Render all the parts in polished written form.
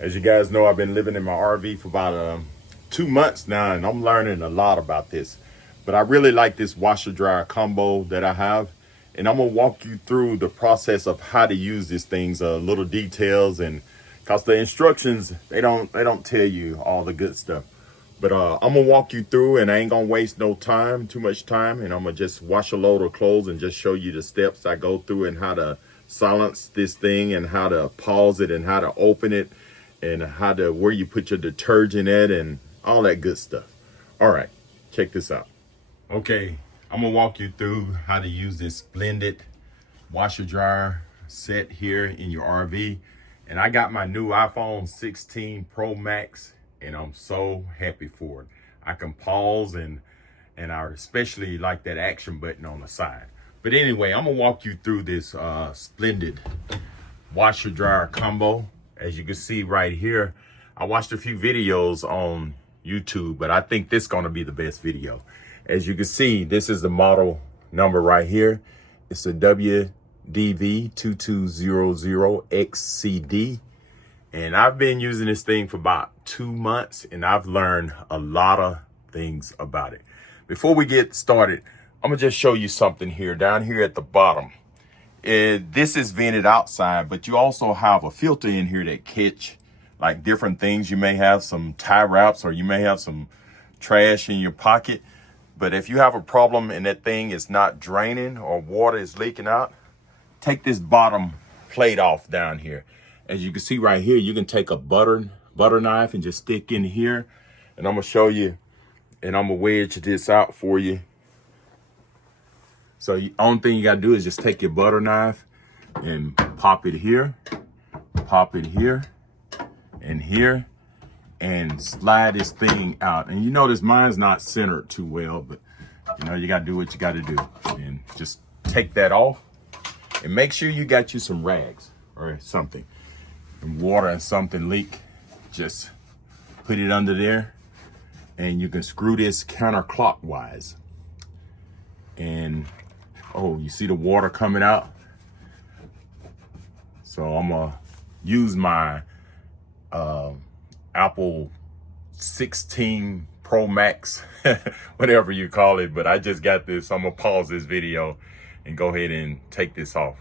As you guys know, I've been living in my RV for about 2 months now, and I'm learning a lot about this. But I really like this washer dryer combo that I have, and I'm gonna walk you through the process of how to use these things, little details, and cause the instructions they don't tell you all the good stuff. But I'm gonna walk you through, and I ain't gonna waste too much time, and I'm gonna just wash a load of clothes and just show you the steps I go through and how to silence this thing and how to pause it and how to open it and where you put your detergent at and all that good stuff. All right, check this out. Okay, I'm gonna walk you through how to use this Splendide washer dryer set here in your RV. And I got my new iPhone 16 Pro Max, and I'm so happy for it. I can pause and I especially like that action button on the side. But anyway, I'm gonna walk you through this Splendide washer dryer combo. As you can see right here, I watched a few videos on YouTube, but I think this is gonna be the best video. As you can see, this is the model number right here. It's a WDV2200XCD. And I've been using this thing for about 2 months, and I've learned a lot of things about it. Before we get started, I'm gonna just show you something here, down here at the bottom. This is vented outside, but you also have a filter in here that catch like different things. You may have some tie wraps, or you may have some trash in your pocket. But if you have a problem and that thing is not draining or water is leaking out, take this bottom plate off down here. As you can see right here, you can take a butter knife and just stick in here. And I'm gonna show you, and I'm gonna wedge this out for you. So the only thing you gotta do is just take your butter knife and pop it here, and here, and slide this thing out. And you notice mine's not centered too well, but you know, you gotta do what you gotta do. And just take that off, and make sure you got you some rags or something. And water and something leak, just put it under there, and you can screw this counterclockwise. And oh, you see the water coming out? So I'm gonna use my Apple 16 Pro Max, whatever you call it, but I just got this. I'm gonna pause this video and go ahead and take this off.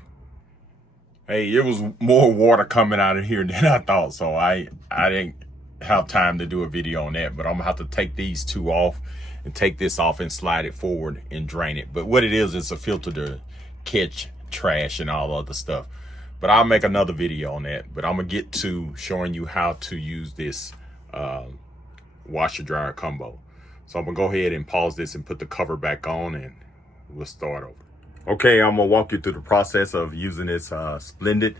Hey, it was more water coming out of here than I thought, so I didn't have time to do a video on that, but I'm gonna have to take these two off and take this off and slide it forward and drain it. But what it is, it's a filter to catch trash and all other stuff. But I'll make another video on that. But I'm gonna get to showing you how to use this washer dryer combo. So I'm gonna go ahead and pause this and put the cover back on, and we'll start over. Okay, I'm gonna walk you through the process of using this Splendide.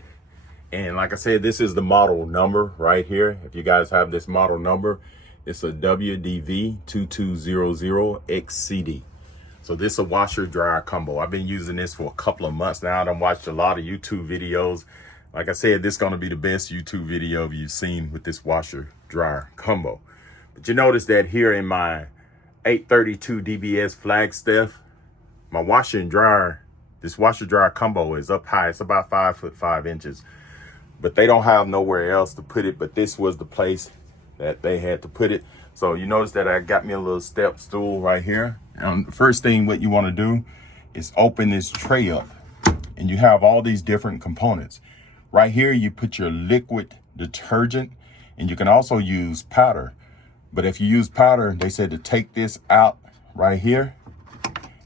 And like I said, this is the model number right here. If you guys have this model number, it's a WDV2200XCD. So this is a washer dryer combo. I've been using this for a couple of months now. I've watched a lot of YouTube videos. Like I said, this is gonna be the best YouTube video you've seen with this washer dryer combo. But you notice that here in my 832 DBS Flagstaff, my washer and dryer, this washer dryer combo is up high. It's about 5'5" but they don't have nowhere else to put it. But this was the place that they had to put it. So you notice that I got me a little step stool right here. And the first thing what you want to do is open this tray up, and you have all these different components. Right here, you put your liquid detergent, and you can also use powder. But if you use powder, they said to take this out right here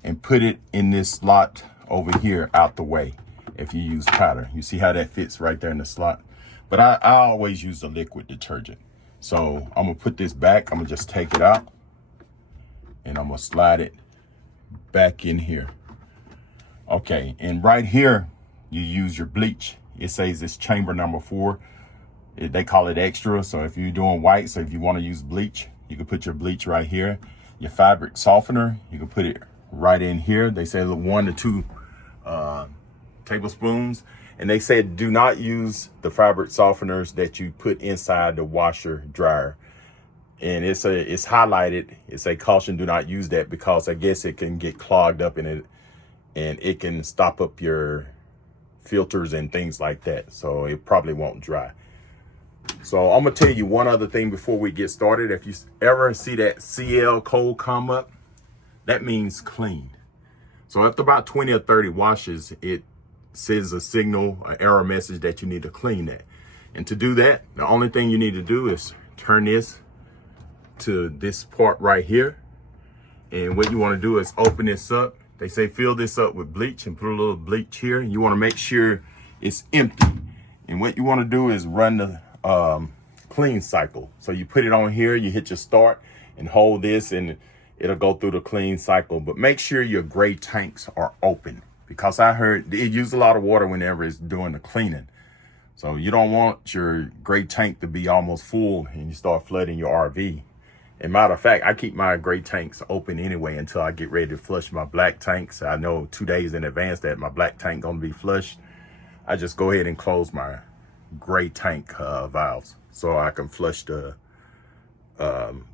and put it in this slot over here out the way. If you use powder, you see how that fits right there in the slot. But I always use the liquid detergent. So I'm gonna put this back. I'm gonna just take it out, and I'm gonna slide it back in here. Okay, and right here, you use your bleach. It says it's chamber number 4. They call it extra. So if you're doing white, so if you wanna use bleach, you can put your bleach right here. Your fabric softener, you can put it right in here. They say 1 to 2 tablespoons. And they said do not use the fabric softeners that you put inside the washer dryer. And it's highlighted. It's a caution, do not use that, because I guess it can get clogged up in it, and it can stop up your filters and things like that. So it probably won't dry. So I'm gonna tell you one other thing before we get started. If you ever see that CL code come up, that means clean. So after about 20 or 30 washes, it sends a signal, an error message that you need to clean that. And to do that, the only thing you need to do is turn this to this part right here. And what you want to do is open this up. They say fill this up with bleach and put a little bleach here. You want to make sure it's empty. And what you want to do is run the clean cycle. So you put it on here, you hit your start and hold this and it'll go through the clean cycle. But make sure your gray tanks are open, because I heard it use a lot of water whenever it's doing the cleaning. So you don't want your gray tank to be almost full and you start flooding your RV. And matter of fact, I keep my gray tanks open anyway until I get ready to flush my black tanks. I know 2 days in advance that my black tank gonna be flushed. I just go ahead and close my gray tank valves so I can flush the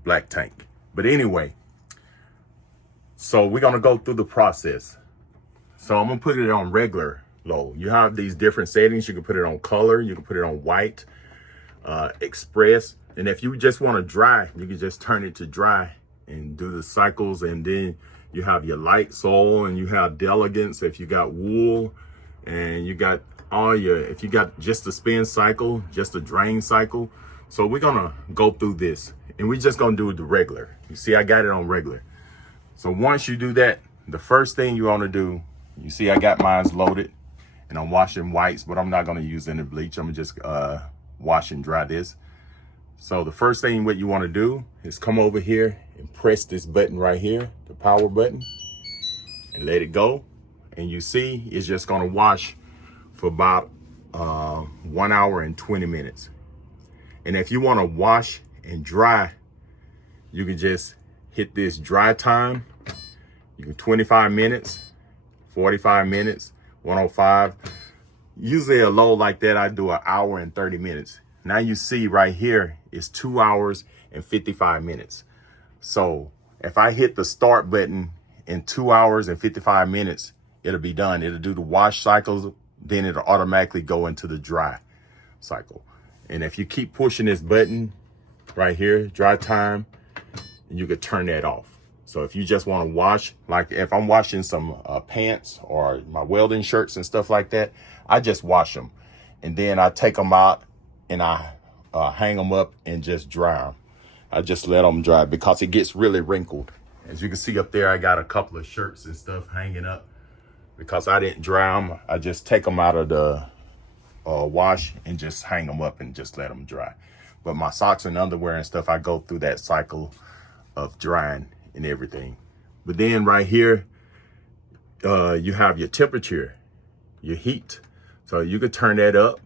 black tank. But anyway, so we're gonna go through the process. So I'm gonna put it on regular low. You have these different settings. You can put it on color, you can put it on white, express. And if you just want to dry, you can just turn it to dry and do the cycles. And then you have your light soil and you have delegants if you got wool, and you got all your, if you got just a spin cycle, just a drain cycle. So we're gonna go through this and we're just gonna do it the regular. You see, I got it on regular. So once you do that, the first thing you want to do, you see I got mine loaded and I'm washing whites, but I'm not gonna use any bleach. I'm gonna just wash and dry this. So the first thing what you want to do is come over here and press this button right here, the power button, and let it go. And you see it's just going to wash for about 1 hour and 20 minutes. And if you want to wash and dry, you can just hit this dry time. You can 25 minutes, 45 minutes, 105. Usually a load like that, I do 1 hour and 30 minutes. Now you see right here is 2 hours and 55 minutes. So if I hit the start button in 2 hours and 55 minutes, it'll be done. It'll do the wash cycles, then it'll automatically go into the dry cycle. And if you keep pushing this button right here, dry time, you could turn that off. So if you just want to wash, like if I'm washing some pants or my welding shirts and stuff like that, I just wash them. And then I take them out and I hang them up and just dry them. I just let them dry because it gets really wrinkled. As you can see up there, I got a couple of shirts and stuff hanging up because I didn't dry them. I just take them out of the wash and just hang them up and just let them dry. But my socks and underwear and stuff, I go through that cycle of drying and everything. But then right here, you have your temperature, your heat. So you could turn that up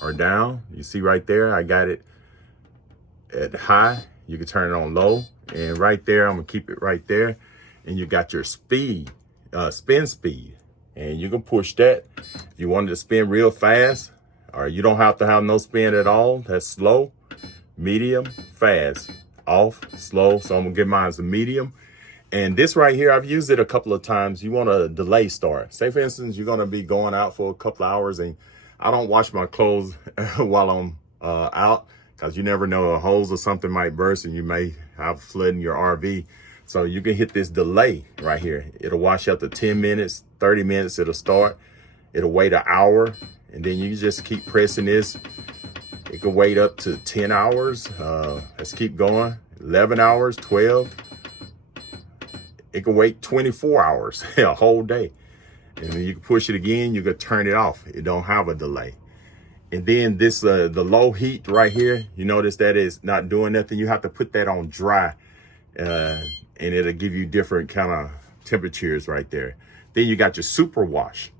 or down. You see right there, I got it at high. You can turn it on low, and right there, I'm gonna keep it right there. And you got your speed, spin speed, and you can push that. If you wanted to spin real fast, or you don't have to have no spin at all, that's slow, medium, fast, off, slow. So I'm gonna give mine a medium. And this right here, I've used it a couple of times. You want a delay start. Say for instance, you're gonna be going out for a couple of hours and I don't wash my clothes while I'm out, because you never know, a hose or something might burst and you may have flood in your RV. So you can hit this delay right here. It'll wash up to 10 minutes, 30 minutes, it'll start. It'll wait an hour, and then you just keep pressing this. It can wait up to 10 hours. Let's keep going. 11 hours, 12. It can wait 24 hours, a whole day. And then you can push it again, you can turn it off. It don't have a delay. And then this, the low heat right here, you notice that is not doing nothing. You have to put that on dry, and it'll give you different kind of temperatures right there. Then you got your super wash.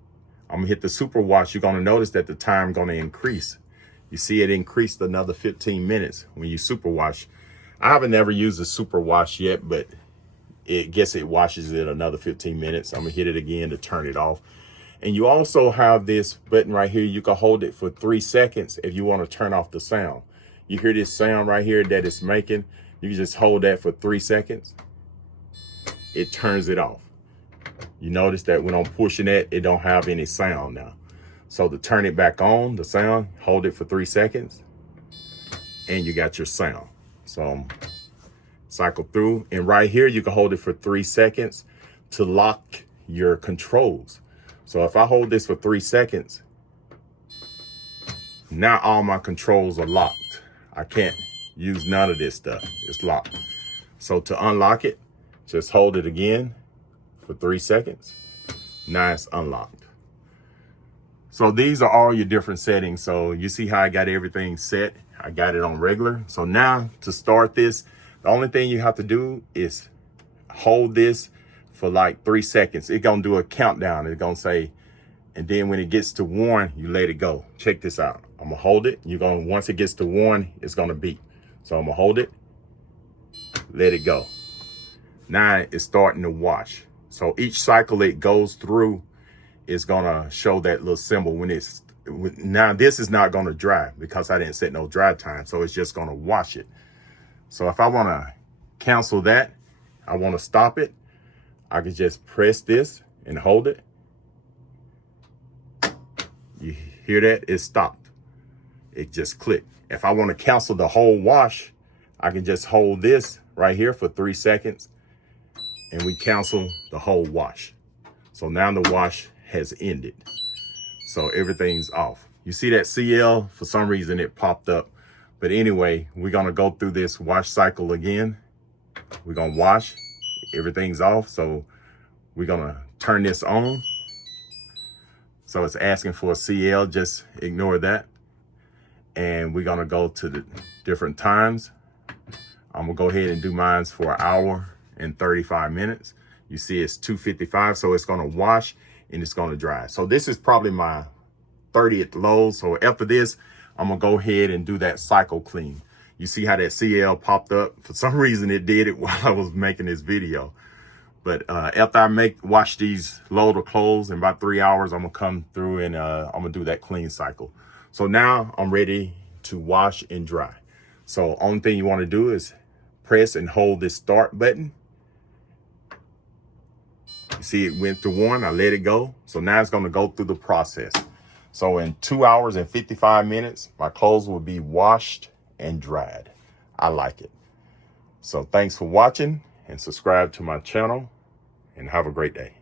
I'm gonna hit the super wash. You're gonna notice that the time gonna increase. You see it increased another 15 minutes when you super wash. I haven't ever used a super wash yet, but it washes it another 15 minutes. I'm gonna hit it again to turn it off. And you also have this button right here. You can hold it for 3 seconds if you want to turn off the sound. You hear this sound right here that it's making. You can just hold that for 3 seconds. It turns it off. You notice that when I'm pushing it, it don't have any sound now. So to turn it back on, the sound, hold it for 3 seconds. and you got your sound. So cycle through, and right here you can hold it for 3 seconds to lock your controls. So if I hold this for 3 seconds, now all my controls are locked. I can't use none of this stuff. It's locked. So to unlock it, just hold it again for 3 seconds. Now it's unlocked. So these are all your different settings. So you see how I got everything set. I got it on regular. So now to start this, the only thing you have to do is hold this for like 3 seconds. It's gonna do a countdown. It's gonna say, and then when it gets to 1, you let it go. Check this out. I'm gonna hold it. Once it gets to 1, it's gonna beep. So I'm gonna hold it, let it go. Now it's starting to wash. So each cycle it goes through is gonna show that little symbol now this is not gonna dry because I didn't set no dry time. So it's just gonna wash it. So if I wanna cancel that, I wanna stop it, I can just press this and hold it. You hear that? It stopped. It just clicked. If I want to cancel the whole wash, I can just hold this right here for 3 seconds and we cancel the whole wash. So now the wash has ended. So everything's off. You see that CL? For some reason it popped up. But anyway, we're going to go through this wash cycle again. We're going to wash. Everything's off. So we're going to turn this on. So it's asking for a CL, just ignore that. And we're gonna go to the different times. I'm gonna go ahead and do mine for 1 hour and 35 minutes. You see it's 2:55, so it's gonna wash and it's gonna dry. So this is probably my 30th load. So after this, I'm gonna go ahead and do that cycle clean. You see how that CL popped up? For some reason it did it while I was making this video. But after I wash these load of clothes in about 3 hours, I'm gonna come through and I'm gonna do that clean cycle. So now I'm ready to wash and dry. So only thing you wanna do is press and hold this start button. You see it went to 1, I let it go. So now it's gonna go through the process. So in 2 hours and 55 minutes, my clothes will be washed and dried. I like it. So thanks for watching and subscribe to my channel and have a great day.